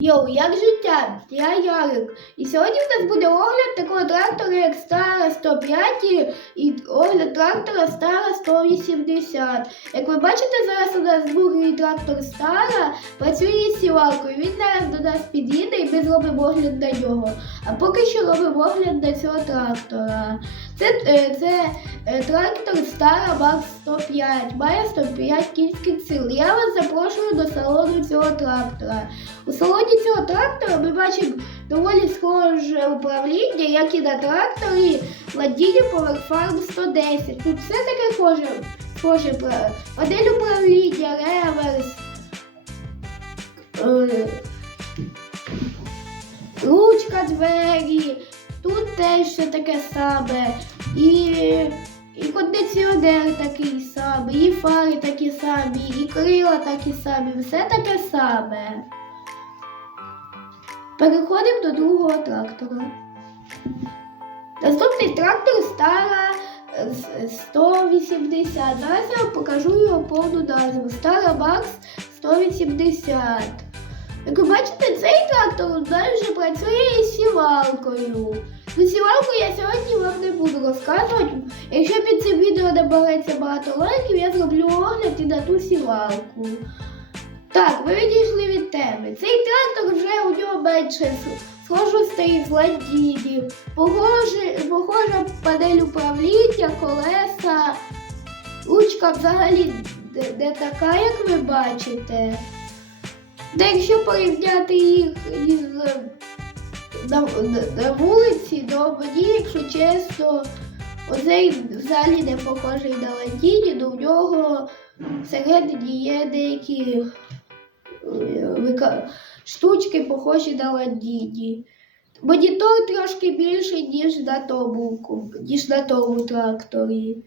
Йоу, як життя? Я Ярик. І сьогодні в нас буде огляд такого трактора, як Стара 105 і- і огляд трактора Стара 180. Як ви бачите, зараз у нас другий трактор Стара працює з сівалкою. Він зараз до нас під'їде і зробимо огляд на нього. А поки що робимо огляд на цього трактора. Це, е, це е, трактор Стара Макс 105, має 105 кінських сил. Я вас запрошую до салону цього трактора. У салоні цього трактора ми бачимо доволі схоже управління, як і на тракторі Ладіні Power Farm 110. Тут все таке схоже, схоже модель управління, реверс. Е, Ручка двері, тут теж все таке саме. І, і кондиціонер такий самий, і фари такі самі, і крила такі самі, все таке саме. Переходимо до другого трактора. Наступний трактор стара е, 180. Зараз я покажу його повну назву. Стара Макс 180. Як ви бачите, цей трактор у працює із сівалкою. Ну, сівалку я сьогодні вам не буду розказувати. Якщо під цим відео набереться багато лайків, я зроблю огляд і на ту сівалку. Так, ми відійшли від теми. Цей трактор вже у нього менше схожостей з. Похоже, похожа панель управління, колеса. Ручка взагалі не така, як ви бачите. Та якщо порівняти їх із е, на, на, вулиці, то мені, якщо чесно, оцей взагалі не похожий на ладіні, але в нього всередині є деякі е, штучки похожі на ладіні. Монітор трошки більший, ніж на тому, ніж на тому тракторі.